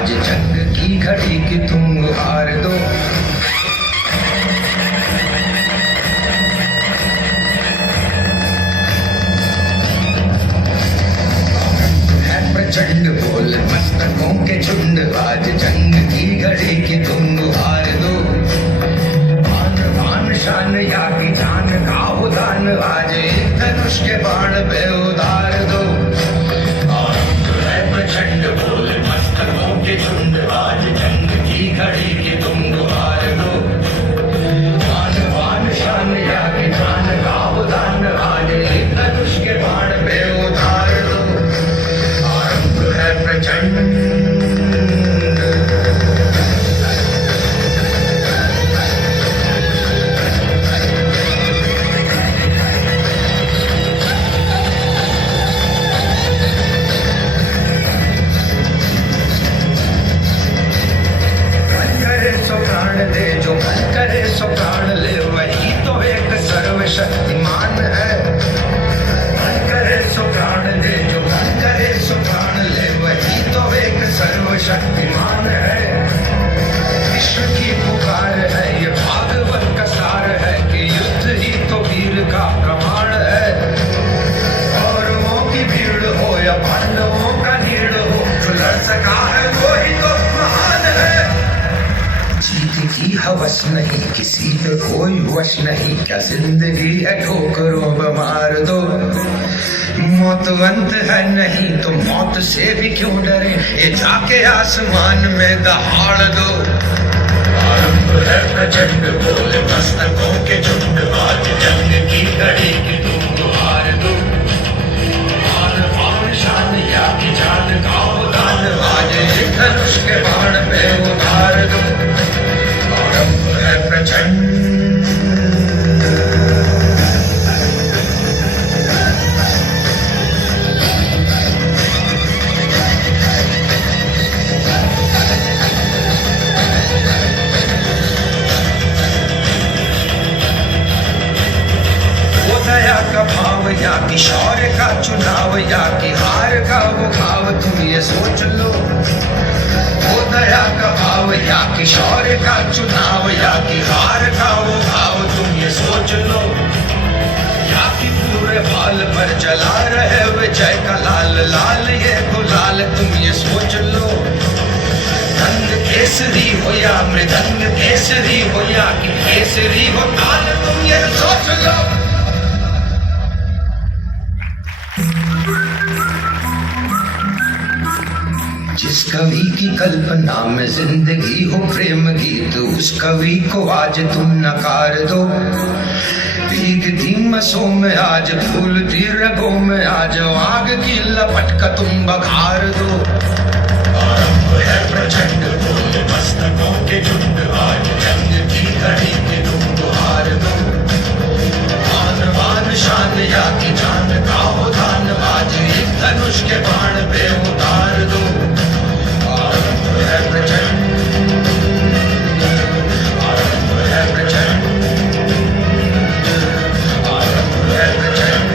आज जंग की घड़ी कि तुम हार दो। प्रचंड बोल मस्तकों के झुंड, आज जंग की घड़ी कि तुम हार दो। आन बान शान या की जान का उदान, आज एक धनुष के बाण पे उतार दो। प्रचंड बोल मस्तकों के झुंड, आज जंग की घड़ी कि तुम हार दो। आन बान शान या की जान का उदान, आज एक धनुष के बाण पे उतार दो। प्रचंड करे सो प्राण दे, जो मन करे सो प्राण ले, वही तो एक सर्वशक्तिमान है। मन करे सो प्राण दे, जो मन करे सो प्राण ले, वही तो एक सर्वशक्तिमान है। विश्व की पुकार है, ये भागवत का सार है कि युद्ध ही तो वीर का प्रमाण है। कौरवों की भीड़ हो या पांडवों का नीड़ हो, जो लड़ सका है वो ही तो महान है। जीत की हवस नहीं, किसी पे कोई वश नहीं, क्या जिंदगी है ठोकरों पे मार दो। मौत अंत है नहीं तो मौत से भी क्यों डरे, ये जाके आसमान में दहाड़ दो। आरंभ है प्रचंड बोल मस्तकों के झुंड, आज जंग की घड़ी कि तुम हार दो। आन बान शान या की जान का उदान, आज एक धनुष के बाण पे उतार दो। आरंभ है प्रचंड का भाव, या कि शौर्य का चुनाव, या कि हार का वो भाव, तुम ये सोच लो। वो दया का भाव, या कि शौर्य का चुनाव, या कि हार का वो भाव, तुम ये सोच लो। या कि पूरे बाल पर जला रहे विजय का लाल लाल ये गुलाल, तुम ये सोच लो। रंग केसरी हो या मृदंग केसरी हो, या कि केसरी हो ताल, तुम ये सोच लो। जिस कवि की कल्पना में जिंदगी हो प्रेम गीत, उस कवि को आज तुम नकार दो। भीगती मसों में आज फूलती रगों में आज आग की लपट का तुम बघार दो। आरंभ है प्रचंड बोल मस्तकों के झुंड, आज जंग की घड़ी कि तुम हार दो। आन बान शान या की जान का उदान, आज एक धनुष के बाण पे उतार दो। आरंभ है प्रचंड, आरंभ है प्रचंड, आरंभ है प्रचंड।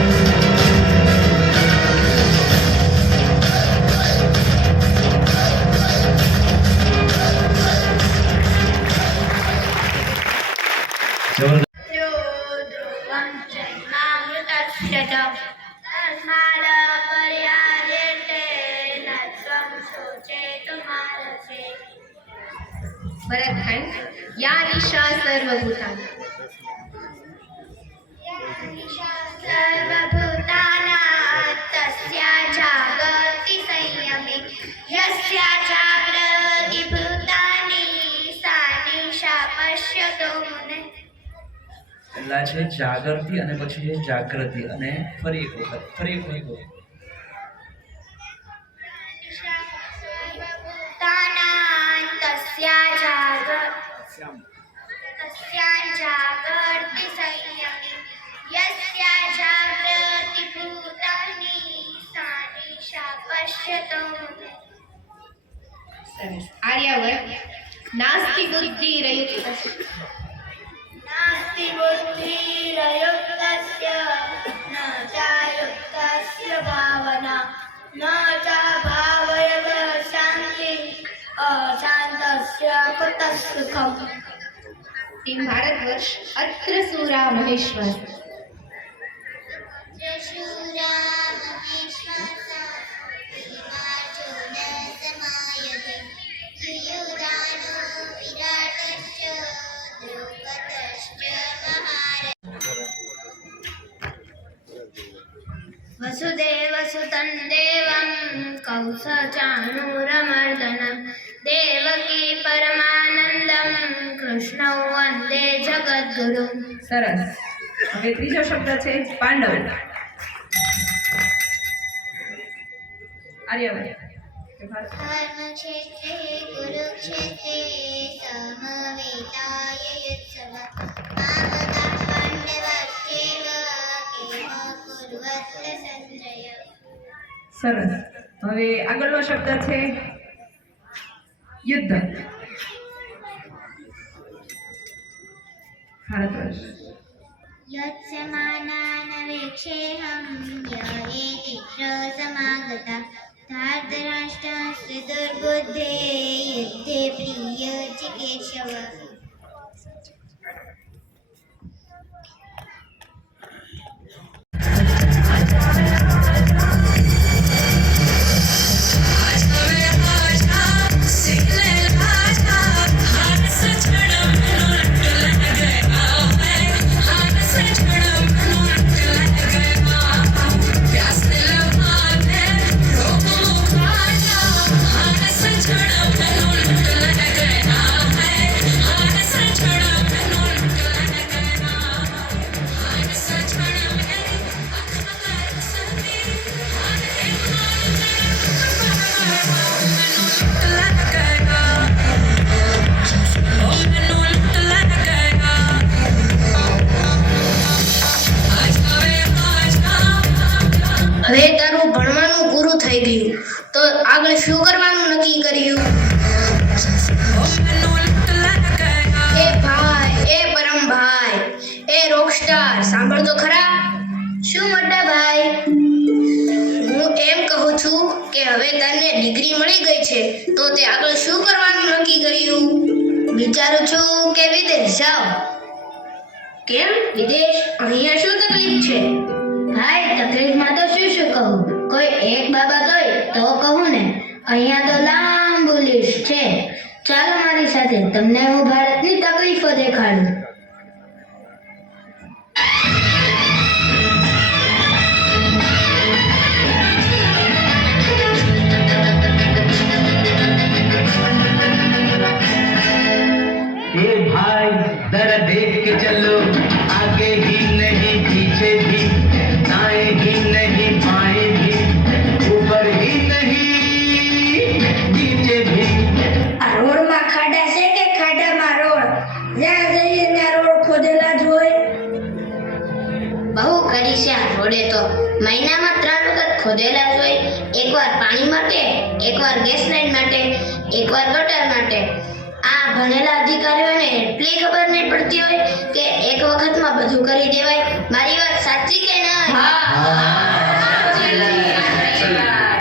भरतखंड या निशा सर्वभूतानि, सर्वभूतानां तस्या जागर्ति संयमे, यस्या जागृति भूतानि सा निशा पश्यतो मुने। પહેલા છે જાગૃતિ અને પછી છે જાગૃતિ અને ફરી એક વખત जागर्ति संयमे, यस्या जागृति भूतानि सा निशा पश्यतो मुने। आर्यावर्त नास्ति बुद्धिरयुक्तस्य, नास्ति बुद्धिरयुक्तस्य न चायुक्तस्य भावना, न च भावयत शान्ति सुखम। ટીમ ભારત વર્ષ અત્ર સુરા મહેશ્વર. वसुदेवसुतं देवं कौसचाणूरमर्दनं देवकी परमानन्दं कृष्णौ वन्दे जगद्गुरुं. સરસ. હવે ત્રીજો શબ્દ છે પાંડવ. આર્યવન. धर्मक्षेत्रे कुरुक्षेत्रे समवेताय युत्सव मामकाः पाण्डवाश्चैव किम कुर्वत् संजय. સરસ. હવે આગળનો શબ્દ છે યુદ્ધ. ભારત વર્ષ. यत्समानानवेक्षेऽहं ययेतित्र समागता धार्तराष्ट्रस्य दुर्बुद्धे युद्धे प्रिय चिकेशव. હવે તારું ભણવાનું પૂરું થઈ ગયું તો આગળ શું કરવાનું નક્કી કર્યું? એ ભાઈ, એ પરમભાઈ, એ રોકસ્ટાર, સાંભળ તો ખરા. શું મોટા ભાઈ? હું એમ કહું છું કે હવે તને ડિગ્રી મળી ગઈ છે તો તે આગળ શું કરવાનું નક્કી કર્યું? વિચારું છું કે વિદેશ જાઓ. કેમ વિદેશ? અહીંયા શું તકલીફ છે? ભાઈ તકલીફમાં તો શું કહું, કોઈ એક બાબત હોય તો કહું ને. અહીંયા તો લાંબુ લિસ્ટ છે. ચાલો મારી સાથે, તમને હું ભારતની તકલીફો દેખાડું. ए भाई जरा देख के चलो, आगे ही नहीं पीछे भी, दाएं ही नहीं बाएं भी, ऊपर ही नहीं नीचे भी. આ રોડમાં ખાડા છે કે ખાડામાં રોડ? જ્યાં જઈએ ત્યાં રોડ ખોદેલા જ હોય. બહુ કરી છે આ રોડે તો. મહિનામાં 3 વખત ખોદેલા જ હોય. એકવાર પાણી માટે, એકવાર ગેસ લાઈન માટે, એકવાર ગટર માટે. આ ભણેલા અધિકારીઓને એટલી ખબર નહીં પડતી હોય કે એક વખતમાં બધું કરી દેવાય. મારી વાત સાચી કે નહીં?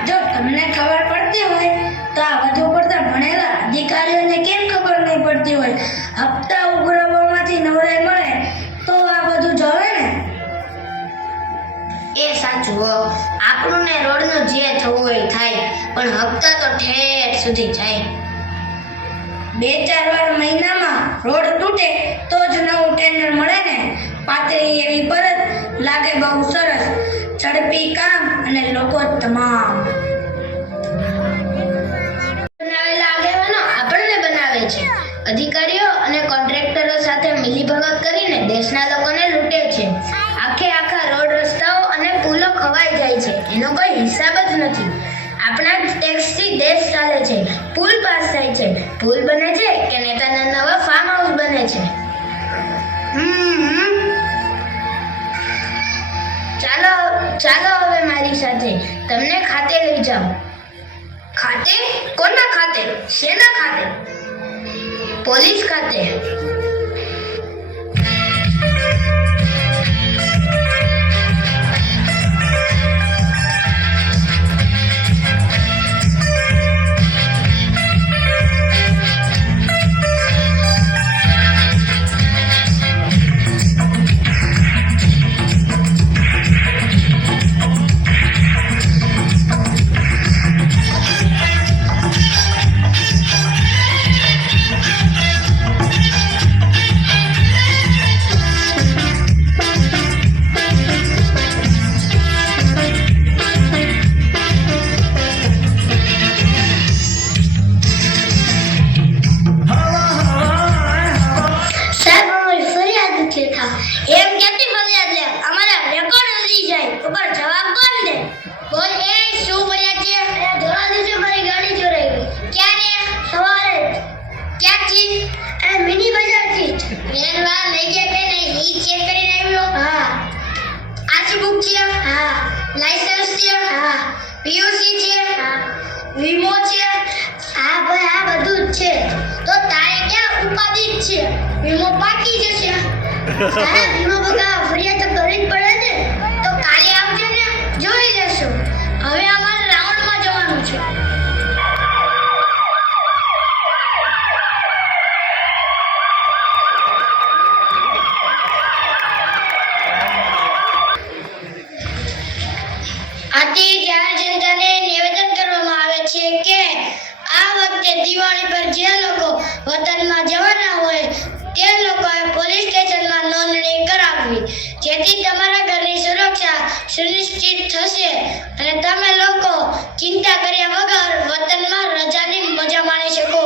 જો તમને ખબર પડતી હોય તો આ વધુ પડતા ભણેલા અધિકારીઓને કેમ ખબર નહીં પડતી હોય? હપ્તા ઉઘરાવવામાંથી નવરાઈ મળે તો આ બધું જોવે ને. એ સાચું હો, આપણું ને રોડનું જે થવું હોય થાય, પણ હપ્તા તો ઠેર સુધી જાય. 2-4 વાર મહિનામાં રોડ તૂટે તો જ નવું ટેન્ડર મળે ને. પાતળી એવી પરત લાગે બહુ સરસ, ઝડપી કામ અને લોકો તમામ. બનાવેલા આગેવાનો આપણને બનાવે છે. અધિકારીઓ અને કોન્ટ્રાક્ટરો સાથે મિલીભગત કરીને દેશના લોકોને લૂંટે છે. આખા રોડ રસ્તાઓ અને પુલો ખવાઈ જાય છે, એનો કોઈ હિસાબ જ નથી. આપણા ટેક્સથી દેશ ચાલે છે. પુલ પાસ થાય છે, પુલ બને છે કે નેતાના નવા ફાર્મ હાઉસ બને છે. ચાલો હવે મારી સાથે, તમને ખાતે લઈ જાઉં. ખાતે? કોના ખાતે? શેના ખાતે? પોલીસ ખાતે. આરસી બુક છે? હા. લાયસન્સ છે? હા. પીયુસી છે? હા. વીમો છે? હા ભાઈ, આ બધું જ છે. તો તારે ક્યાં ઉપાધિ જ છે? વીમો પાકી જશે. સાહેબ, વીમો બગાવ ફરિયાદ તો કરવી જ પડે ને. તો કાલે આવજો ને, જોઈ લેશું. હવે અમારે રાઉન્ડમાં જવાનું છે. આથી જાહેર જનતાને નિવેદન કરવામાં આવે છે કે આ વખતે દિવાળી પર જે લોકો વતનમાં જવાના હોય તે લોકોએ પોલીસ સ્ટેશનમાં નોંધણી કરાવવી, જેથી તમારા ઘરની સુરક્ષા સુનિશ્ચિત થશે અને તમે લોકો ચિંતા કર્યા વગર વતનમાં રજાની મજા માણી શકો.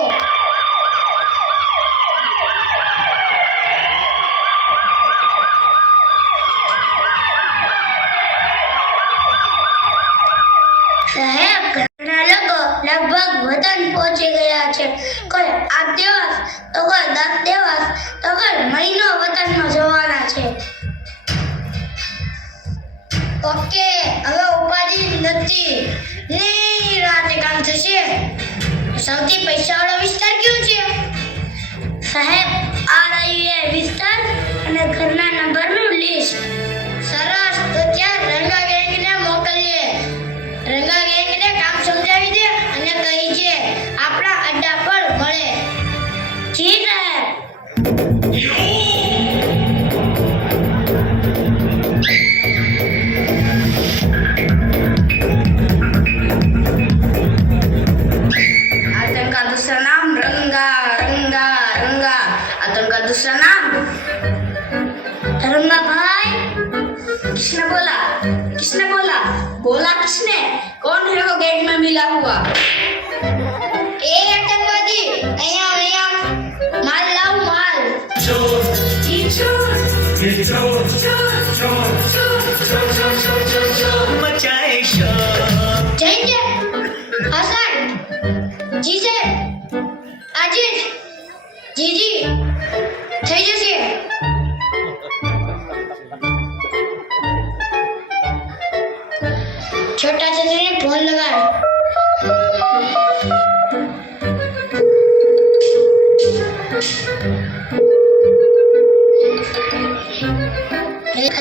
સાહેબ, ઘણા લોકો લગભગ વતન પહોંચી ગયા છે. કોઈ 8 દિવસ, તો કોઈ 10 દિવસ, તો કોઈ મહિનો વતનમાં જવાના છે. ઓકે, હવે ઉપાધિ નથી. નિરાતે કામ થશે. સૌથી પૈસાવાળો વિસ્તાર કયો છે? સાહેબ, આ રહ્યું એ વિસ્તાર અને ઘરના નંબરનું લિસ્ટ. સરસ, તો ત્યાં રંગા ગેંગને મોકલીએ. રંગા ગેંગને કામ સમજાવી દે અને કહીજે આપણા અડ્ડા પર મળે. જી સાહેબ. आतंक का दूसरा नाम रंगा रंगा रंगा. आतंक का दूसरा नाम रंगा भाई, किसने बोला? किसने बोला? बोला किसने? कौन है वो गेट में मिला हुआ? ए आतंकवादी, અહીંયા માલ લાવ માલ. चोर જી ચોર. ये चोर चोर चोर चोर चोर चोर चोर चोर मचाए शोर. જઈને હસન જી સાહેબ, આજે જ જી થઈ જશે. છોટા છત્રીને ફોન લગાડ.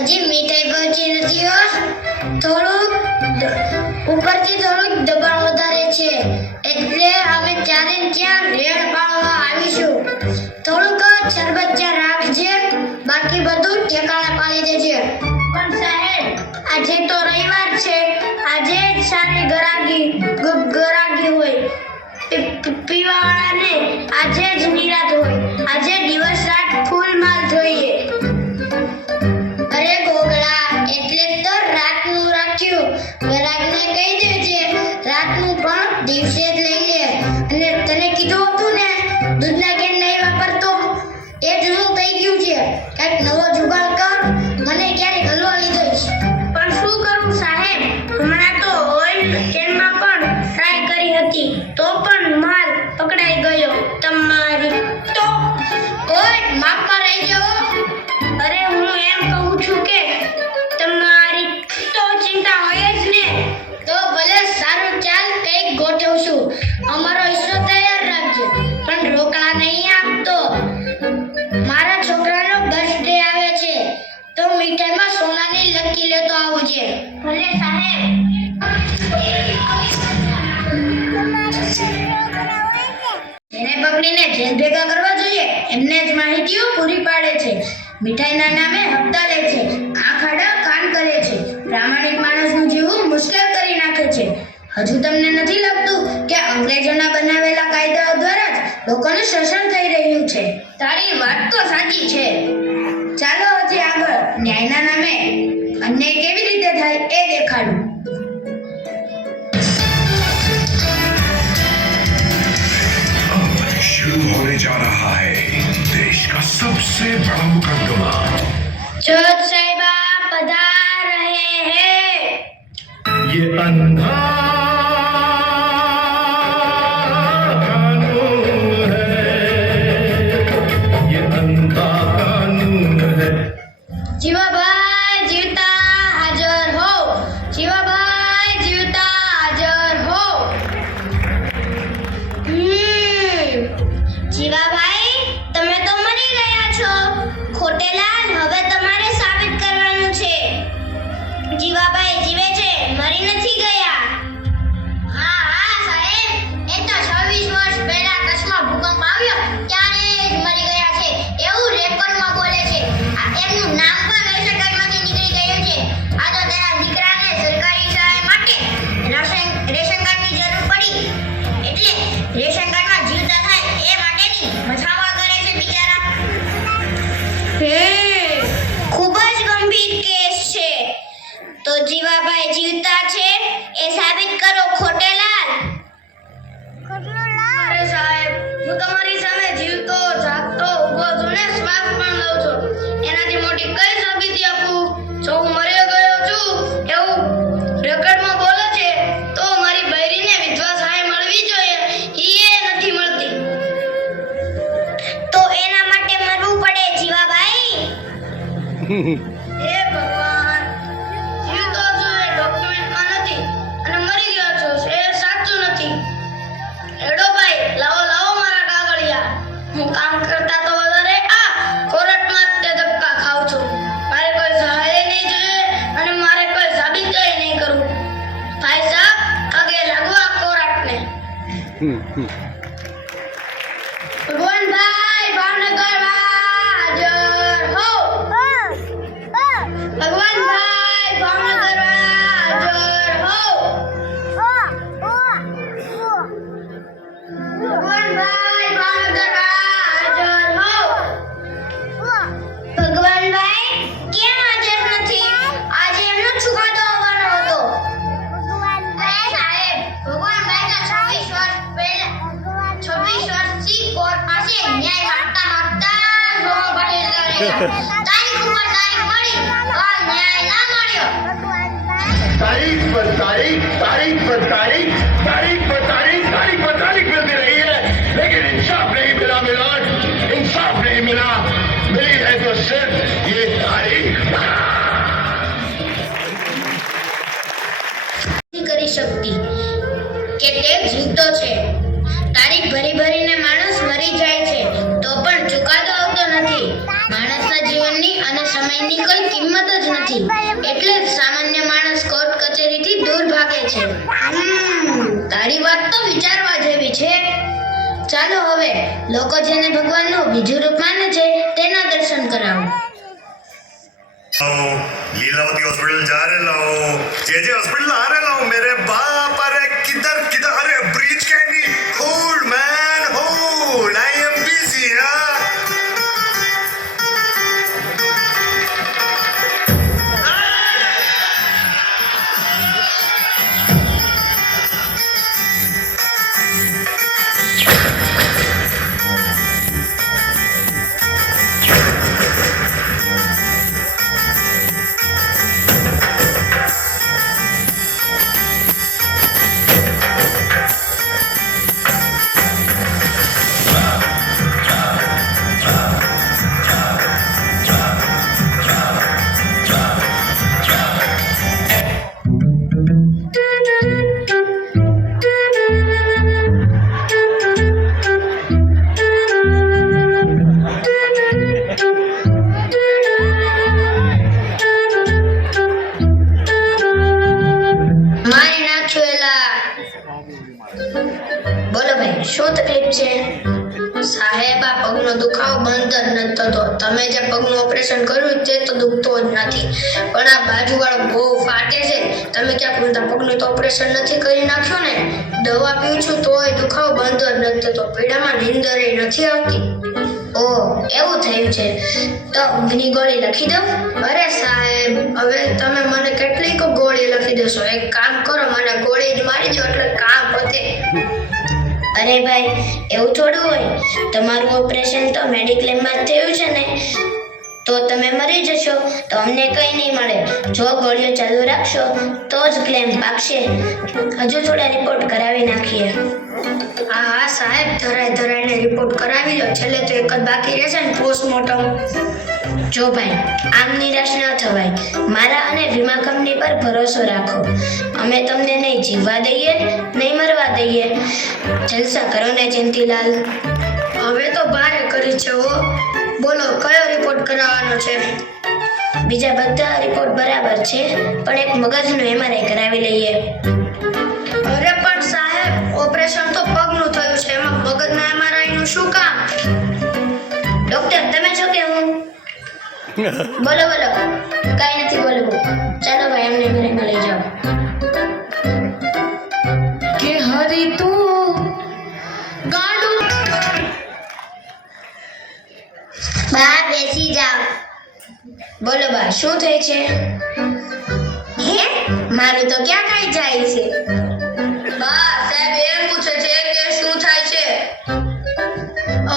હજી મીઠાઈ પહોંચી નથી હો. ઉપરથી થોડુંક દબાણ વધારે છે, એટલે અમે ચારે ત્યાં રેડ પાડવા આવીશું. થોડુંક શરબત રાખજે, બાકી બધું ઠેકાણે પાડી દેજે. પણ સાહેબ, આજે તો રવિવાર છે. આજે જ સારી ગરાગી હોય. પીવાવાળાને આજે જ નિરાત હોય. આજે દિવસ રાત ફૂલ માલ જોઈએ. અરે ગોગળા, એટલે તો રાતનું રાખ્યું. ગ્રાહકને કહી દેજે રાતનું પણ દિવસે જ લઈ લે. અને તને કીધું હતું ને દૂધના કેન નહીં વાપરતો, એ જૂનું થઈ ગયું છે. કંઈક નવો જુગાડ કર, મને ક્યારેક હલવા લીધો છે. પણ શું કરું સાહેબ? હમણાં તો ઓઇલ કેનમાં પણ ટ્રાય કરી હતી, તો પણ માલ પકડાઈ ગયો. તમારી તો ઓય માપમાં રહી જાઓ. અરે, હું એમ કહું છું કે તમારી તો ચિંતા હોય જ ને. તો ભલે, સારું, ચાલ કંઈક ગોઠવશું. અમારો હિસ્સો તૈયાર રાખજે, પણ રોકડા નહીં આપતો. મારા છોકરાનો બર્થડે આવે છે, તો મીઠાઈમાં સોનાની લકી લેતો આવજે. ભલે સાહેબ. જેને પકડીને જેલ ભેગા કરવા જોઈએ એમને જ માહિતીઓ પૂરી પાડે છે. મીઠાઈના નામે હપ્તા લે છે, આંખ આડા કાન કરે છે, પ્રામાણિક માણસનું જીવવું મુશ્કેલ કરી નાખે છે. હજુ તમને નથી લાગતું કે અંગ્રેજોના બનાવેલા કાયદાઓ દ્વારા જ લોકોનું શોષણ થઈ રહ્યું છે? તારી વાત તો સાચી છે. ચાલો હજી આગળ ન્યાયના નામે અન્યાય કેવી રીતે થાય એ દેખાડું. शुरू होने जा रहा है देश का सबसे बड़ा मुकदमा. जोत साहिबा पधार रहे हैं. ये अंधा कानून है, ये अंधा कानून है. जीवाभाई जीवता हाजर. ખૂબ જ ગંભીર કેસ છે. તો જીવાભાઈ જીવતા છે એ સાબિત કરો ખોટેલાલ. અરે સાહેબ, હું તમારી સામે જીવતો જાગતો ઊભો છું ને શ્વાસ પણ લઉં છું. એનાથી મોટી કઈ સાબિતી આપું? જો હું મરી ગયો છું એવું રેકોર્ડમાં બોલે છે તો મારી બૈરીને વિધવા સહાય મળવી જોઈએ, ઈ નથી મળતી. તો એના માટે મરવું પડે જીવાભાઈ. હે ભગવાન, જીવતો છું એ ડોક્યુમેન્ટમાં નથી અને મરી ગયો છું એ સાચું નથી. એડો ભાઈ, લાવો લાવો મારા કાગળિયા. હું કામ કરતા તો વધારે આ કોર્ટમાં જ તે ધક્કા ખાઉં છું. મારે કોઈ સહાય નહીં જોઈએ અને મારે કોઈ સાબિત નહીં કરવું. ભાઈ સાહેબ, પગે લાગો આ કોર્ટને. ભગવાનભાઈ ભાવનગર હાજર હો. ભગવાનભાઈ ભાવનગર હાજર હો. ભગવાનભાઈ ભાવનગર હાજર હો. ભગવાનભાઈ કેમ હાજર નથી? આજે એમનો ચુકાદો આવવાનો હતો. અરે સાહેબ, ભગવાનભાઈ તો 26 વર્ષથી કોર્ટ પાસે ન્યાય માંગતા જોવા પડેલા રહ્યા. તારીખ ઉપર તારીખ મળી પણ ન્યાય ના મળ્યો. तारीख पर तारीख, तारीख पर तारीख, तारीख पर तारीख, तारीख पर तारीख मिलती रही है, लेकिन इंसाफ नहीं मिला मिलोड, इंसाफ नहीं मिला. मिली है तो सिर्फ ये तारीख. કરી શકતી કે તે જીવતો છે. તારીખ ભરી ભરીને માણસ મરી જાય છે તો પણ ચુકાદો આવતો નથી. માણસના જીવનની અને સમયની કોઈ કિંમત જ નથી. એટલે જ સામાન્ય માણસ કોર્ટ કચેરીથી દૂર ભાગે છે. તારી વાત તો વિચારવા જેવી છે. ચાલો હવે લોકો જેને ભગવાનનું બીજું રૂપ માને છે તેના દર્શન કરાવો. लीलावती हॉस्पिटल जा रहे लाओ, जे हॉस्पिटल आ रहे लाओ. मेरे बाप, अरे किधर किधर, अरे bridge candy, hold man hold, I am busy. મારી નાખ્યો એલા. બોલો ભાઈ, શું તકલીફ છે? સાહેબ, આ પગનો દુખાવો બંધ જ નથી થતો. તમે જે પગનું ઓપરેશન કર્યું તે તો દુખતો જ નથી, પણ આ બાજુવાળો બહુ ફાટે છે. તમે ક્યાંક ઊંધા પગનું તો ઓપરેશન નથી કરી નાખ્યું ને? દવા પીઉં છું તોય દુખાવો બંધ જ નથી થતો. પીડામાં નીંદર નથી આવતી. ઓહ, એવું થયું છે તો ઊંઘની ગોળી લખી દઉં? અરે સાહેબ, હવે તમે મને કેટલીક ગોળી લખી દેશો? એક કામ કરો, મને ગોળી જ મારી દો એટલે કામ પતે. અરે ભાઈ, એવું થોડું હોય. તમારું ઓપરેશન તો મેડિક્લેમમાં જ થયું છે ને, તો તમે મરી જશો તો અમને કંઈ નહીં મળે. જો ગોળીઓ ચાલુ રાખશો તો જ ક્લેમ પાકશે. હજુ થોડા રિપોર્ટ કરાવી નાખીએ. હા સાહેબ, ધરાઈને રિપોર્ટ કરાવી લો. છેલ્લે તો એક જ બાકી રહેશે ને, પોસ્ટમોર્ટમ. જો ભાઈ, આમ નિરાશ ન થવાય. મારા અને વીમા કંપની પર ભરોસો રાખો. અમે તમને નહીં જીવવા દઈએ નહીં મરવા દઈએ. જલસા કરો ને ચિંતીલાલ. હવે તો ભારે કરી છે હો. બોલો, કયો રિપોર્ટ કરાવવાનો છે? બીજા બધા રિપોર્ટ બરાબર છે, પણ એક મગજનું MRI કરાવી લઈએ. અરે પણ સાહેબ, ઓપરેશન તો પગનું થયું છે, એમાં મગજના MRI નું શું કામ? ડોક્ટર તમે છો કે હું? બોલો બોલો, કાંઈ નથી બોલવું. ચાલો ભાઈ, એમને ઘરેમાં લઈ જાઓ. કે હરી તું ગાડું બા બેસી જાઓ. બોલો બા, શું થાય છે? હે, મારું તો ક્યાં કાંઈ જાય છે? બા, સાહેબ એમ પૂછે છે કે શું થાય છે?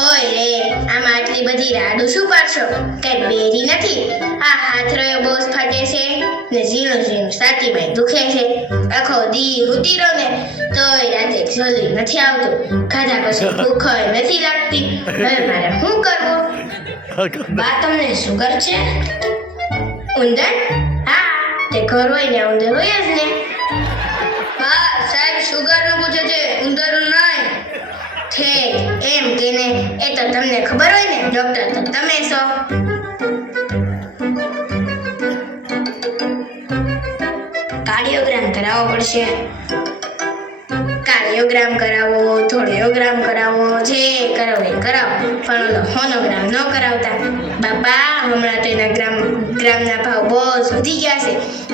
ઓય રે, આમાં આટલી બધી રાડું શું પાડશો? કઈ બેરી નથી. આ હાથ રહ્યો બોસ ફાટે છે ને ઝીણું ઝીણું છાતીમાં દુખે છે. આખો દી હુતી રહો ને તોય રાતે જલ્દી નથી આવતું. ખાધા પછી ભૂખ નથી લાગતી. હવે મારે શું કરવું? બા, તમને સુગર છે? ઉંદર? હા, તે ઘર હોય ને ઉંદર હોય જ ને. બા, સાહેબ સુગર નું પૂછે છે, ઉંદર નું નહીં. ઠીક, એમ કે ને, એ તો તમને ખબર હોય ને, ડોક્ટર તો તમે છો. કાર્ડિયોગ્રામ કરાવવો પડશે. કાર્ડિયોગ્રામ કરાવો, થોડિયોગ્રામ કરાવો, જે કરાવો એ કરાવો, પણ ઓલો હોનોગ્રામ ન કરાવતા. બાપા, હમણાં તો એના ગ્રામના ભાવ બહુ જ વધી ગયા છે.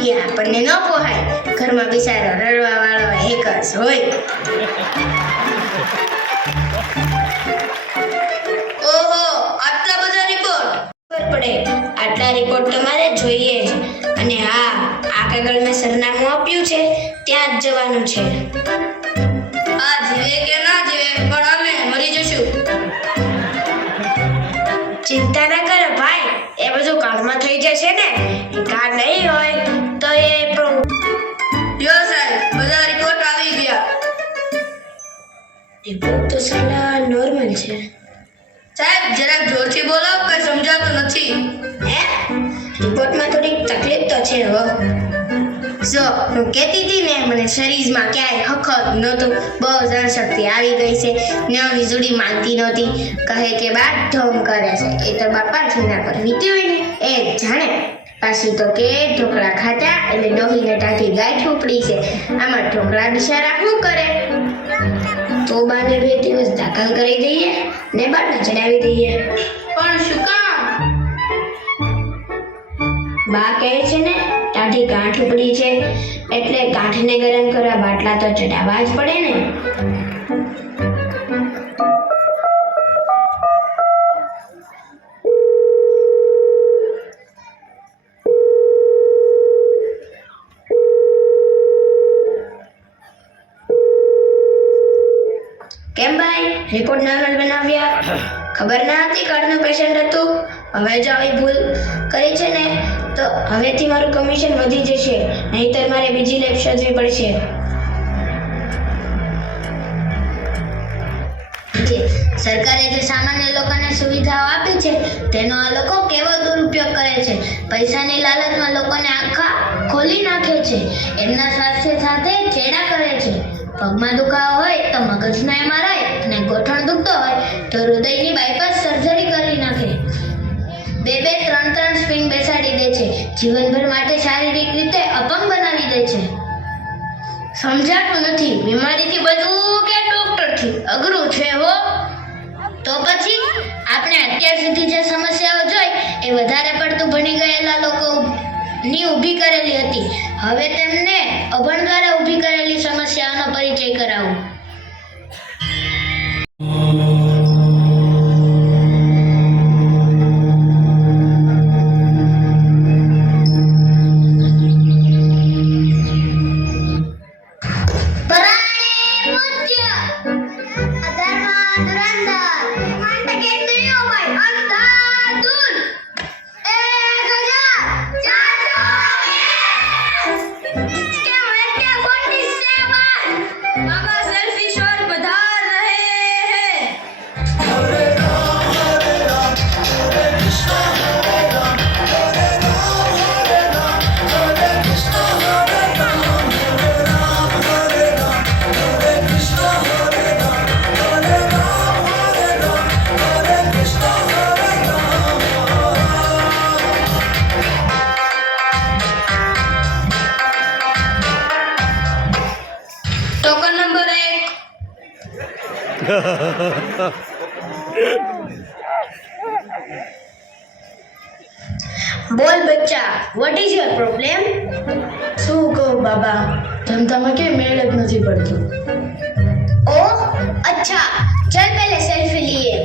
એ આપણને ન પોહાય. ઘરમાં બિચારો રડવા વાળો એક જ હોય. ઓહો, આટલા બધા રિપોર્ટ? ખબર પડે, આટલા રિપોર્ટ તમારે જોઈએ જ. અને હા, આ કાગળ મેં સરનામું આપ્યું છે, ત્યાં જ જવાનું છે. આ જીવે કે ના જીવે, પણ અમે મરી જશું. ચિંતા ના કરો ભાઈ, એ બધું કાળમાં થઈ જશે ને. એ કાળ નહીં હોય તો એ યો સાહેબ, બધા રિપોર્ટ આવી ગયા. રિપોર્ટ તો સાલા નોર્મલ છે. સાહેબ, જરાક જોરથી બોલો, કઈ સમજાતું નથી. હે, રિપોર્ટમાં થોડીક તકલીફ તો છે હો. જો હું કહેતી હતી ને, મને શરીરમાં ક્યાંય હખત નહોતું. બહુ જનશક્તિ આવી ગઈ છે ને વીજળી માંગતી નહોતી. કહે કે બા ઢોંગ કરે છે. એ તો બાપા જેના પર વીતી હોય ને એ જ જાણે. પાછી તો કે ઢોકળા ખાતા એટલે ડોહીને ટાંકી ગાંઠ ઉપડી છે. આમાં ઢોકળા બિચારા શું કરે? તો બાને 2 દિવસ દાખલ કરી દઈએ ને બાટલા ચડાવી દઈએ. પણ શું કામ? બા કહે છે ને, ટાઢી ગાંઠ ઉપડી છે એટલે ગાંઠને ગરમ કરવા બાટલા તો ચડાવવા જ પડે ને. કેમ ભાઈ, રિપોર્ટ નોર્મલ બનાવ્યા? ખબર ના હતી કાર્ડનું પેશન્ટ હતું. હવે જો આવી ભૂલ કરી છે ને તો હવેથી મારું કમિશન વધી જશે, નહીંતર મારે બીજી લેબ શોધવી પડશે. સરકારે જે સામાન્ય લોકોને સુવિધાઓ આપી છે તેનો આ લોકો કેવો દુરુપયોગ કરે છે. પૈસાની લાલચમાં લોકોને આંખા ખોલી નાખે છે. એમના સ્વાસ્થ્ય સાથે ચેડા કરે છે. પગમાં દુખાવો હોય તો મગજનો MRI અને ગોઠણ દુખતો હોય તો હૃદયની બાયપાસ સર્જરી કરી નાખે. 2-2, 3-3 સ્પિન બેસાડી દે છે. જીવનભર માટે શારીરિક રીતે અપંગ બનાવી દે છે. સમજાતું નથી, બીમારીથી બચવું કે ડોક્ટરથી? અઘરું છે હો. તો પછી આપણે અત્યાર સુધી જે સમસ્યાઓ જોઈ એ વધારે પડતું ભણી ગયેલા લોકોની ઊભી કરેલી હતી. હવે તેમને અભણ દ્વારા ઊભી કરેલી સમસ્યાઓનો પરિચય કરાવું. બોલ બચ્ચા, વોટ ઇઝ યોર પ્રોબ્લેમ? શું કહું બાબા, ધંધામાં કે મેળ જ નથી પડતું. ઓહ અચ્છા, ચલ પહેલે સેલ્ફી લીએ.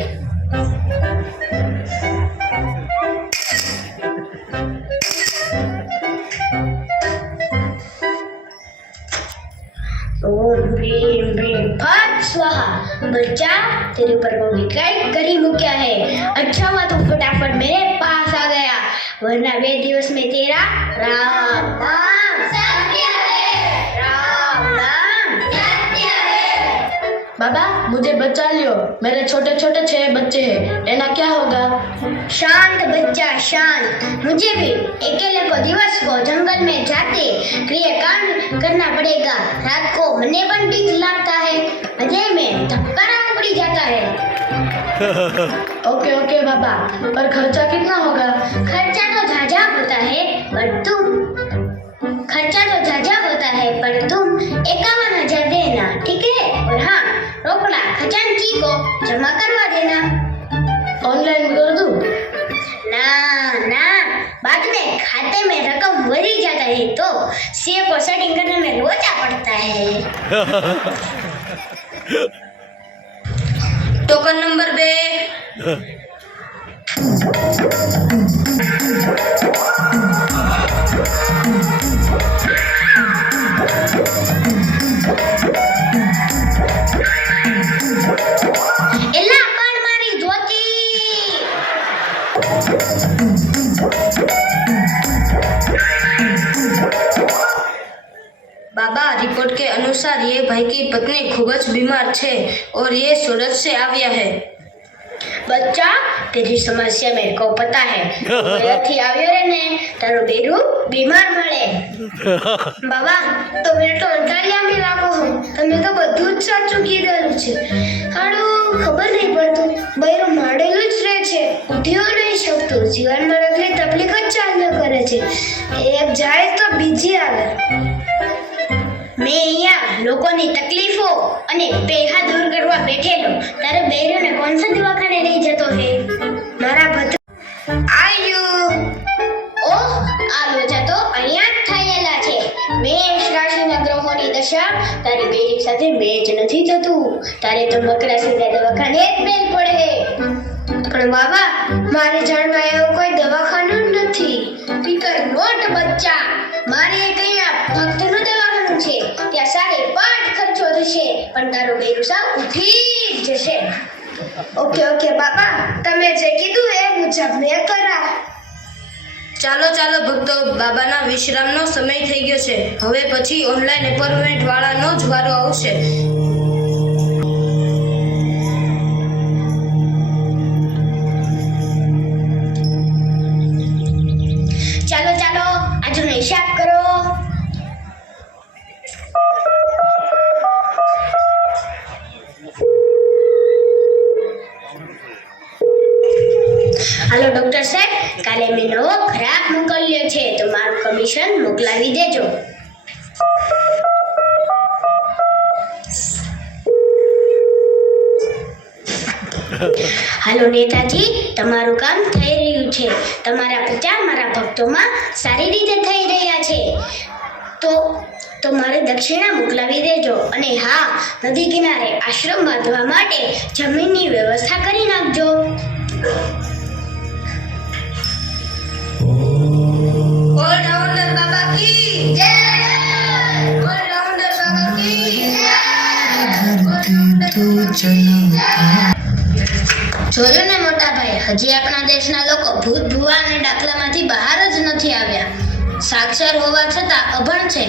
स्वाहा। बच्चा तेरे ऊपर मम्मी कई करी मुक्या है। अच्छा हुआ तू फटाफट मेरे पास आ गया, वरना वे दिवस में तेरा राम नाम सत्य है, राम नाम सत्य है। बाबा मुझे बचा लियो, मेरे छोटे छोटे 6 बच्चे हैं, एना क्या होगा? शांत बच्चा शांत। मुझे भी अकेले को दिवस को जंगल में जाते क्रियाकांड करना पड़ेगा। रात को मने पण बीक लगता है, अजय में धक्का पड़ी जाता है। ओके ओके बाबा, पर खर्चा कितना होगा? खर्चा तो झाझा होता है पर तुम 51,000 देना, ठीक है? और हाँ, रोकड़ा खजांची को जमा करवा देना। ऑनलाइन कर दूं? ना ना, बाद में खाते में रकम बढ़ी जाता है तो सीए को सेटिंग करने में लोचा पड़ता है। Token number 2। એલા પણ મારી ધોતી। बाबा रिपोर्ट के अनुसार ये भाई की पत्नी खूब बीमार है और ये सूरत से आया है। बच्चा तेरी समस्या मेरे को पता है। वयથી આવ્યો રે ને તારો બેરુ બીમાર મળે। બાબા તમે તો અંધારિયામાં લાગો છો, તમે તો બધું જ સાચું કીધેલું છે। હાડું ખબર નહીં પડતું, બૈરું મળેલું જ રહે છે, ઉઠ્યો નહીં શકતું, જીવનમાં રખલી તકલીફ જ ચાલ્યા કરે છે। એક જાય તો બીજી આવે। मैं અહીંયા લોકોની તકલીફો અને પેહા દૂર કરવા બેઠેલો, તારે બેરુને કોણ સા દવાખાને લઈ જતો હે? મારા ભદ્ર આયુ ઓ આ લોચા તો અહીંયા જ થયેલા છે। મેષ રાશિના ગ્રહોની દશા તારી બેરી સાથે મેચ નથી થતું, તારે તો મકરાશીના દવાખાને જ મેલ પડે। પણ બાબા મારે જાણમાં એવું કોઈ દવાખાનું જ નથી। સ્પીકર નોટ બચ્ચા, મારે કયા ભક્તનું દવાખાનું છે, ત્યાં 5.5 ખર્ચો થશે, પણ તારો બેરું સાવ ઉઠી જ જશે। ઓકે ઓકે બાબા, તમે જે કીધું એ મુજબ મેં કરા। ચાલો ચાલો ભક્તો, બાબાના વિશ્રામનો સમય થઈ ગયો છે। હવે પછી ઓનલાઈન એપોઇન્ટમેન્ટ વાળાનો જ વારો આવશે। ચાલો ચાલો આજનો હિસાબ કરો। હાલો ડોક્ટર સાહેબ, કાલે મેં નવો ખરાબ મોકલ્યો છે તો મારું કમિશન મોકલાવી દેજો। હાલો નેતાજી, તમારું કામ થઈ રહ્યું છે, તમારા પ્રચાર મારા ભક્તોમાં સારી રીતે થઈ રહ્યા છે, તો મારે દક્ષિણા મોકલાવી દેજો। અને હા, નદી કિનારે આશ્રમ બાંધવા માટે જમીનની વ્યવસ્થા કરી નાખજો। ऑलराउंडर बाबा की जय, ऑलराउंडर बाबा की जय, ऑलराउंडर જોયું ને મોટા ભાઈ, હજી આપણા દેશના લોકો ભૂત ભુવા અને ડાકલામાંથી બહાર જ નથી આવ્યા। સાક્ષર હોવા છતાં અભણ છે।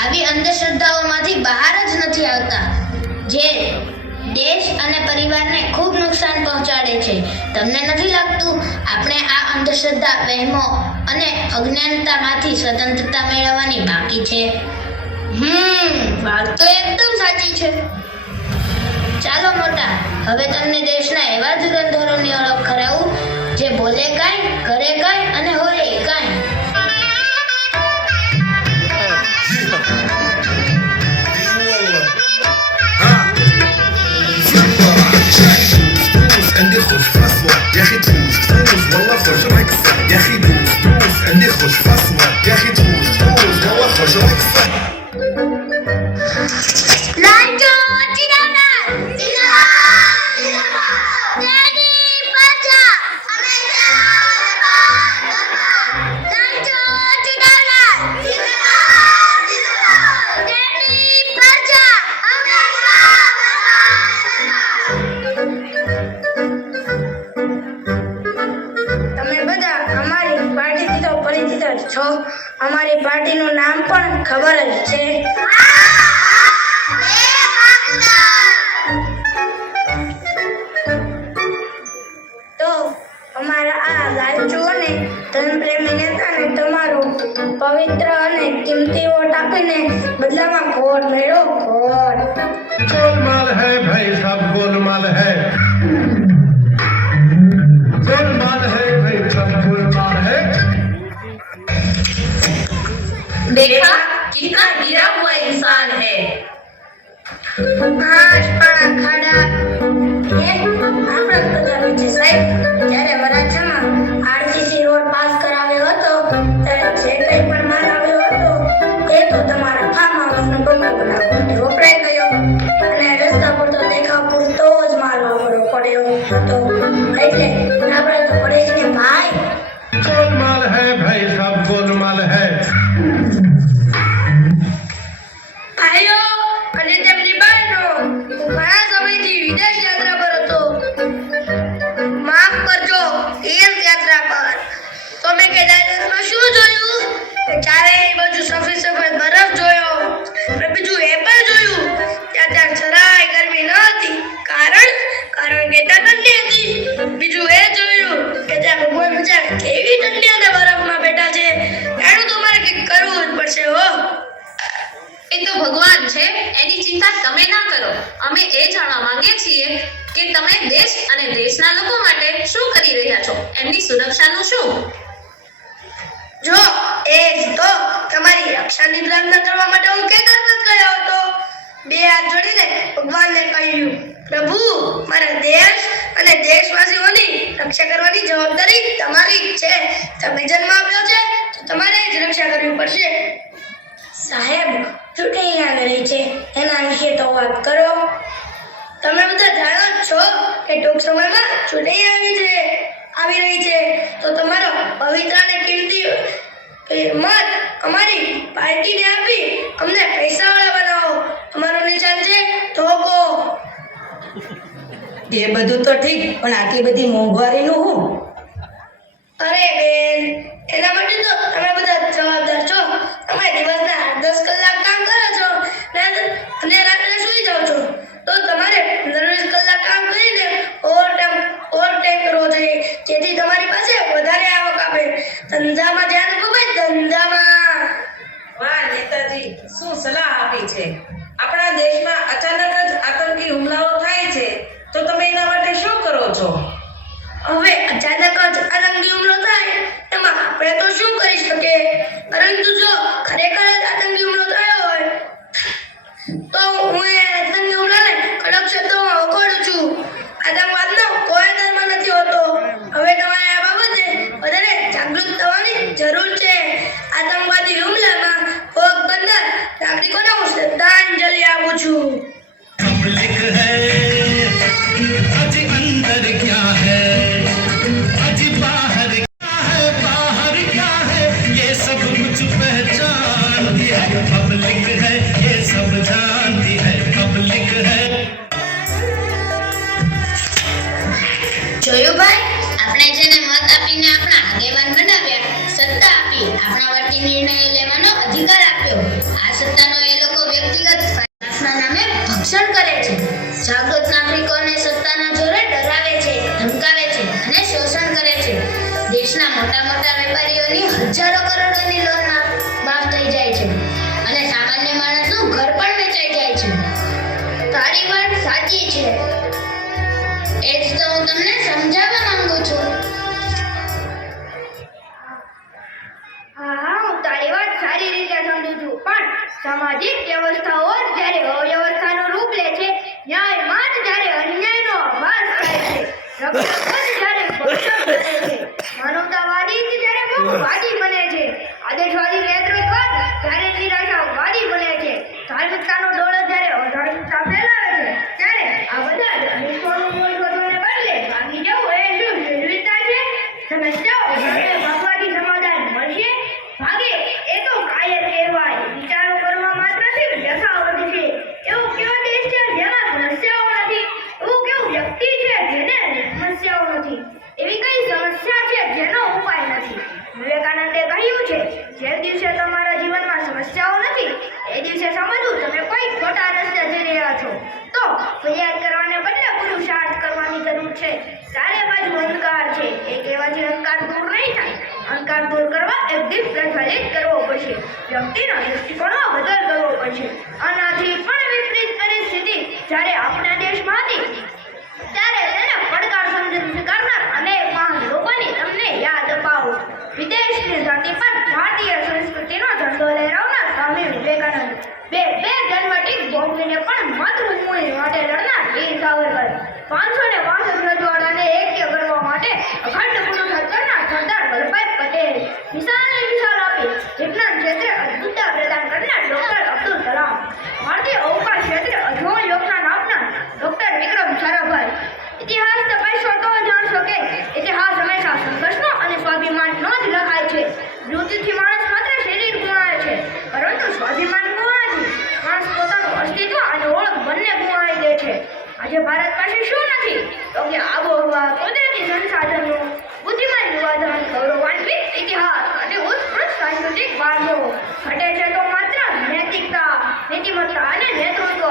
આવી અંધશ્રદ્ધાઓમાંથી બહાર જ નથી આવતા, જે દેશ અને પરિવારને ખૂબ નુકસાન પહોંચાડે છે। તમને નથી લાગતું આપણે આ અંધશ્રદ્ધા, વહેમો અને અજ્ઞાનતામાંથી સ્વતંત્રતા મેળવવાની બાકી છે? વાત તો એકદમ સાચી છે। ચાલો મોટા, હવે તમને દેશના એવા ધુરંધરોની ઓળખ કરાવું જે બોલે કાંઈ, કરે કાંઈ અને હોય કાંઈ। عندي خوش فاصوة يا اخي تفوز والله خوش رقصة يا اخي دوز عندي خوش فاصوة يا اخي تفوز والله خوش رقصة લાલચો જીરાદાર જીરાદાર તેની પાછા અમે છો અમારી પાર્ટીનું નામ પણ ખબર જ છે. તો અમારા આ ગાયજો અને ધનપ્રેમી નેતાને તમારો પવિત્ર અને કિંમતી વોટ આપીને બદલામાં વોટ મેળવો. વોટ गोलमाल है भाई सब गोलमाल है गोलमाल है भाई सब गोलमाल है देखा कितना गिरा हुआ इंसान है. આજ પણ ખાડા એ આપણા પ્રધાન છે સાહેબ. જ્યારે વરાછામાં આરસીસી રોડ પાસ કરાવ્યો હતો ત્યારે જે કંઈ પણ માલ આવ્યો હતો એ તો તમારા ફાર્મ હાઉસનો બંગલો બનાવવા માટે વપરાઈ ગયો અને રસ્તા પર તો દેખાવ પૂરતો જ માલ વાપરવો પડ્યો હતો. એટલે આપણે તો પડે જ ને ભાઈ. गोलमाल है भाई सब गोलमाल है ભાઈઓ અને તેમની બહેનો, હું ઘણા સમયથી વિદેશ યાત્રા પર હતો. માફ કરજો, તીર્થ યાત્રા પર. તો મેં કેદારનાથમાં શું જોયું કે ચારેય બાજુ સફેદ સફેદ બરફ જોયો અને બીજું એ પણ જોયું ત્યાં જરાય ગરમી ન હતી. કારણ કે ત્યાં ઠંડી હતી. બીજું એ જોયું કે ત્યાં ભગવાન બિચારા કેવી ઠંડી અને બરફમાં બેઠા છે. એનું તો મારે કંઈક કરવું જ પડશે હો. એ તો ભગવાન છે, એની ચિંતા તમે ના કરો. અમે એ જાણવા માંગીએ છીએ કે તમે દેશ અને દેશના લોકો માટે શું કરી રહ્યા છો, એમની સુરક્ષાનું શું? જો એ જ તો તમારી રક્ષાની પ્રાર્થના કરવા માટે હું કેદારનાથ ગયો હતો. બે હાથ જોડીને ભગવાનને કહ્યું, પ્રભુ મારા દેશ અને દેશવાસીઓની રક્ષા કરવાની જવાબદારી તમારી જ છે. તમે જન્મ આપ્યો છે તો તમારે જ રક્ષા કરવી પડશે. સાહેબ, ચૂંટણી આવી રહી છે, એના વિશે તો વાત કરો. તમે બધા જાણો જ છો કે ટૂંક સમયમાં ચૂંટણી આવી રહી છે. તો તમારો પવિત્ર અને કિંમતી મત અમારી પાર્ટીને આપી અમને પૈસાવાળા બનાવો. અમારું નિશાન છે ધોકો. એ બધું તો ઠીક, પણ આટલી બધી મોંઘવારીનું શું? અરે બેન, એના માટે તો તમે બધા જવાબદાર છો. તમે દિવસના 10 કલાક કામ કરો છો અને રાત્રે સૂઈ જાઓ છો. તો તમારે 15-20 કલાક કામ કરીને ઓવરટાઈમ કરવો જોઈએ, જેથી તમારી પાસે વધારે આવક આવે. ધંધામાં ધ્યાન આપો ભાઈ, ધંધામાં. વાહ નેતાજી, શું સલાહ આપી છે. આપણા દેશમાં અચાનક જ આતંકી હુમલાઓ થાય છે, તો તમે એના માટે શું કરો છો? હવે અચાનક જ આતંકી હુમલો થાય એમાં આપણે તો શું કરી શકીએ. પરંતુ જો ખરેખર જ આતંકી હુમલો થયો હોય તો હું એ આતંકી હુમલાને કડક શબ્દોમાં વખોડું છું. આતંકવાદનો કોઈ ધર્મ નથી હોતો. હવે તમારે આ બાબતે વધારે જાગૃત થવાની જરૂર છે. આતંકવાદી હુમલામાં ભોગ બનનાર નાગરિકોને હું શ્રદ્ધાંજલિ આપું છું. पब्लिक है आज अंदर क्या है आज बाहर क्या है बाहर क्या है ये सब कुछ पहचानती है पब्लिक है ये सब जानती है पब्लिक है. જોયું ભાઈ, આપણે જેને મત આપીને આપણા આગેવાન બનાવ્યા, સત્તા આપી, આપણા વતી નિર્ણયો લેવાનો અધિકાર આપ્યો, આ સત્તાનો એ લોકો વ્યક્તિગત ફાયદાના નામે ભક્ષણ કરે છે. જાગૃત નાગરિકોને સત્તાના જોરે ડરાવે છે, ધમકાવે છે અને શોષણ કરે છે. દેશના મોટા મોટા વેપારીઓની હજારો કરોડોની લોન માફ થઈ જાય છે અને સામાન્ય માણસનું ઘર પણ વેચાઈ જાય છે. તારી વાત સાચી છે, એ જ તો હું તમને સમજાવવા માંગુ છું. હા, હું તારી વાત સારી રીતે સમજુ છું, પણ સામાજિક વ્યવસ્થાઓ જ્યારે અવ્યવસ્થાનું રૂપ લે છે, ન્યાયમાં જ જ્યારે અન્યાયનો આભાસ થાય છે, રક્ષણ જ્યારે ભક્ષણ બને છે, માનવતાવાદી જ જ્યારે બહુવાદી બને છે, આદેશવાદી નેતૃત્વ જ્યારે નિરાશાવાદી બને છે, ધાર્મિકતાનો ડોળો જ્યારે અધાર્મિકતા ફેલાવે છે, ત્યારે આ બધા જ અનિષ્ટોનું મૂળ શોધવાને બદલે ભાગી જવું એ શું વિવિધતા છે? સમસ્યાઓ જ્યારે ભાગવાથી સમાધાન મળશે. ભાગે એ તો કાયર કહેવાય. વિચારો કરવા માત્રથી વ્યથાઓ વધશે. એવો કેવો દેશ છે જેમાં સમસ્યાઓ નથી? એવું કેવું વ્યક્તિ છે જેને સમસ્યાઓ નથી? એવી કઈ સમસ્યા છે જેનો ઉપાય નથી? વિવેકાનંદ અંતે કહ્યું છે, જે દિવસે તમારા જીવનમાં સમસ્યાઓ નથી એ દિવસે સમજવું તમે કોઈ ખોટા રસ્તે જઈ રહ્યા છો. તો ફરિયાદ કરવાને બદલે પુરુષાર્થ કરવાની જરૂર છે. ચારે બાજુ અંધકાર છે એ કહેવાથી અંધકાર દૂર નહીં થાય. અંધકાર દૂર કરવા એક દીપ પ્રજ્વલિત કરવો પડશે. વ્યક્તિના દૃષ્ટિકોણમાં બદલ કરવો પડશે. આનાથી પણ વિપરીત પરિસ્થિતિ જ્યારે આપણા દેશમાં હતી ત્યારે તેને પડકાર સમજી સ્વીકારનાર અનેક મહાન લોકોની તમને યાદ અપાવો. વિદેશની ધરતી પર ભારતીય સંસ્કૃતિનો ઝંડો લહેરાવનાર સ્વામી વિવેકાનંદ, બે જન્મટીક ભોગવીને પણ માતૃભૂમિ માટે લડનાર વીર સાવરકર, 562 રજવાડાને એક્ય કરવા માટે અખંડ પુરુષાર્થ કરનાર સરદાર વલ્લભભાઈ પટેલ, વિશાલ આપી વિજ્ઞાન ક્ષેત્રે અદ્ભુતતા પ્રદાન કરનાર ડોક્ટર અબ્દુલ કલામ, ભારતીય અવકાશ ક્ષેત્રે અજોડ યોગદાન આપનાર ડોક્ટર વિક્રમ સારાભાઈ. ઇતિહાસ તપાસશો તો જાણશો કે ઇતિહાસ હંમેશા સંઘર્ષનો અને સ્વાભિમાનનો જ લખાય છે. મૃત્યુથી માણસ માત્ર શરીર ગુમાવે છે, પરંતુ સ્વાભિમાન ગુમાવવાથી માણસ પોતાનું અસ્તિત્વ અને ઓળખ બંને ગુમાવી દે છે. આજે ભારત પાસે શું નથી તો કે આબોહવા, કુદરતી સંસાધનો, બુદ્ધિમાન યુવાધન, ગૌરવાન્વિત ઇતિહાસ અને ઉત્કૃષ્ટ સાંસ્કૃતિક વારસો. ઘટે છે તો માત્ર નૈતિકતા, નીતિમત્તા અને નેતૃત્વ.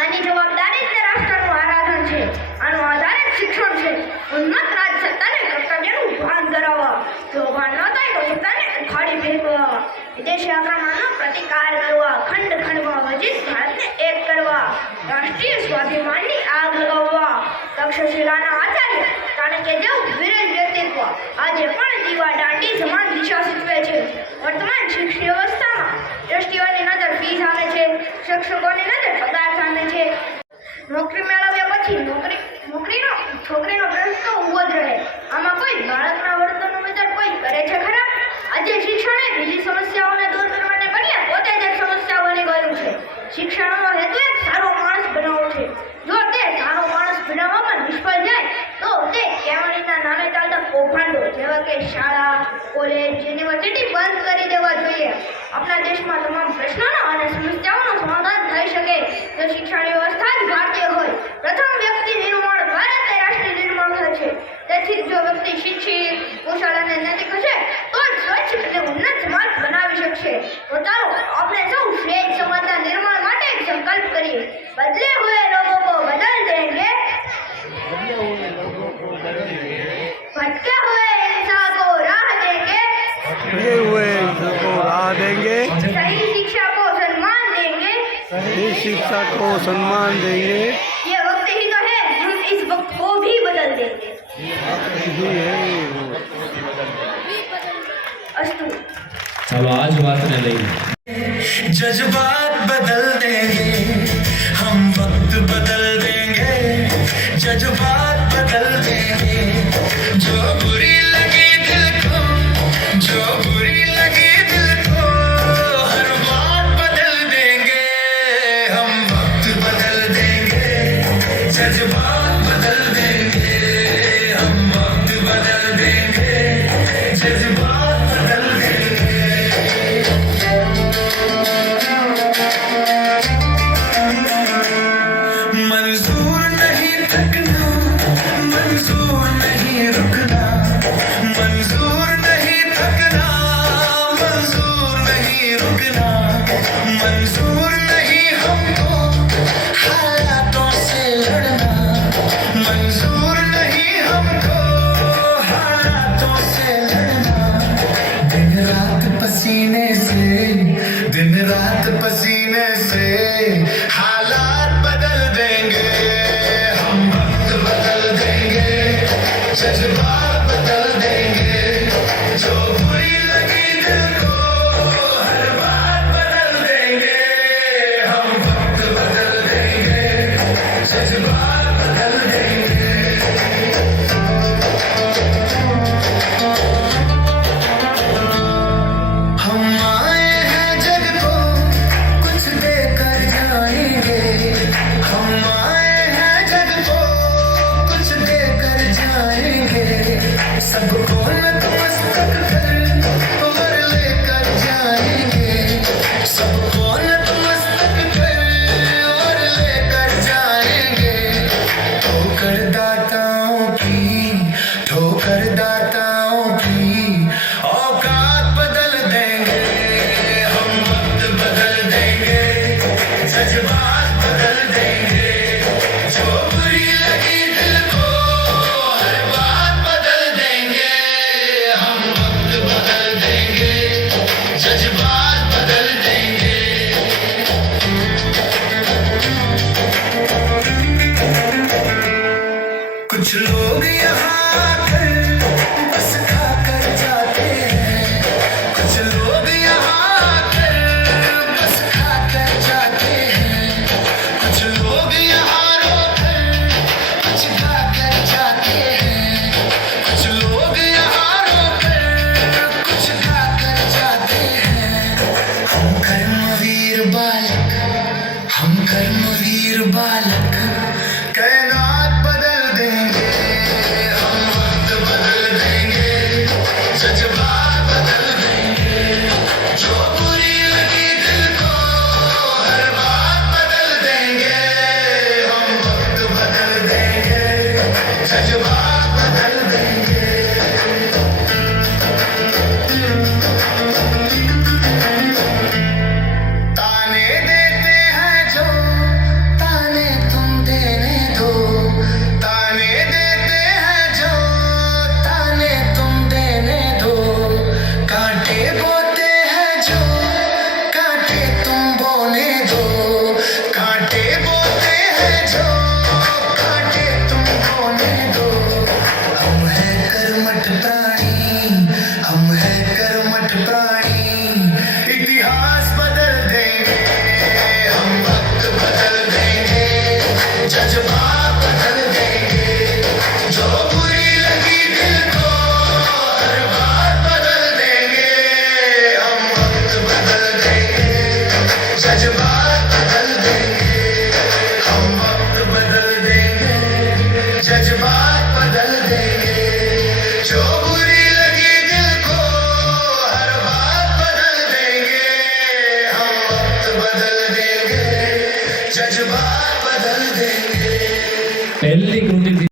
આની જવાબદારી જ રાષ્ટ્રનું આરાધન છે. આનો આધાર જ શિક્ષણ છે. ઉન્નત રાજસત્તાને કર્તવ્યનું ભાન કરાવવા, જો ભાન ન થાય તો સત્તાને ઉખાડી ફેંકવા, વિદેશી આક્રમણનો પ્રતિકાર કરવા, ખંડમાં વંચિત ભારતને એક કરવા, રાષ્ટ્રીય સ્વાભિમાનની આગ લગાવવા. તક્ષશિલાના આચાર્ય ચાણક્ય જેવું વિરલ વ્યક્તિત્વ આજે પણ દીવા દાંડી સમાન દિશા સૂચવે છે. વર્તમાન શિક્ષણ વ્યવસ્થામાં દ્રષ્ટિઓની નજર ફી સામે છે, શિક્ષકોની નજર પગાર સામે છે. નોકરી મેળવ્યા પછી છોકરીનો પ્રશ્ન તો ઊભો જ રહે. આમાં કોઈ બાળકના વર્તનનો વિચાર કોઈ કરે છે ખરા? આજે શિક્ષણ એ બીજી સમસ્યાઓને દૂર કરવાને બદલે પોતે જ એક સમસ્યા બની ગયું છે. શિક્ષણનો હેતુ એક સારો માણસ બનાવવો છે. જો તે સારો માણસ બનાવવામાં નિષ્ફળ જાય તો તે કેળવણીના નામે ચાલતા કૌભાંડો જેવા કે શાળા, કોલેજ, યુનિવર્સિટી બંધ કરી દેવા જોઈએ. આપણા દેશમાં તમામ પ્રશ્નોનો અને સમસ્યાઓનું સમાધાન થઈ શકે તો શિક્ષણ વ્યવસ્થા જ ભારતીય હોય. પ્રથમ વ્યક્તિ નિર્માણ દ્વારા તે રાષ્ટ્ર નિર્માણ થાય છે. તેથી જો વ્યક્તિ શિક્ષિત, કુશળ અને નૈતિક હશે તો જ સ્વચ્છ અને ઉન્નત સમાજ બનાવી શકશે. તો ચાલો આપણે સૌ શ્રેષ્ઠ સમાજના નિર્માણ માટે એક સંકલ્પ કરીએ. બદલે હુએ લોગો કો બદલ દેંગે, भटके हुए इंसान को राह देंगे, सही शिक्षा को सम्मान देंगे, ये वक्त ही तो है हम इस वक्त को भी बदल देंगे. अस्तु. ચાલો આ જ વાતને લઈને जज्बात बदल देंगे, हम वक्त बदल देंगे, जज्बात बदल देंगे. जो बुरी लगी दिल को, जो बुरी लगी दिल को, हर बात बदल देंगे, हम वक्त बदल देंगे, जज्बात बदल देंगे, हम वक्त बदल देंगे, जज्बात बदल देंगे. मंजूर नहीं थकना, मंजूर नहीं रुकना, मंजूर नहीं थकना, मंजूर नहीं रुकना, मंजूर नहीं हमको हालातों से लड़ना, मंजूर नहीं हमको हालातों से लड़ना. दिन रात पसीने से, दिन रात पसीने से हालात बदल देंगे, हम वक्त बदल देंगे, जज्बात बदल देंगे. जो बुरी लगी दिल को, हर बात बदल देंगे, हम वक्त बदल देंगे, जज्बात बदल देंगे. हम आए हैं जग को कुछ देकर बदल देंगे जज्बात बदल देंगे પહેલી કૃતિ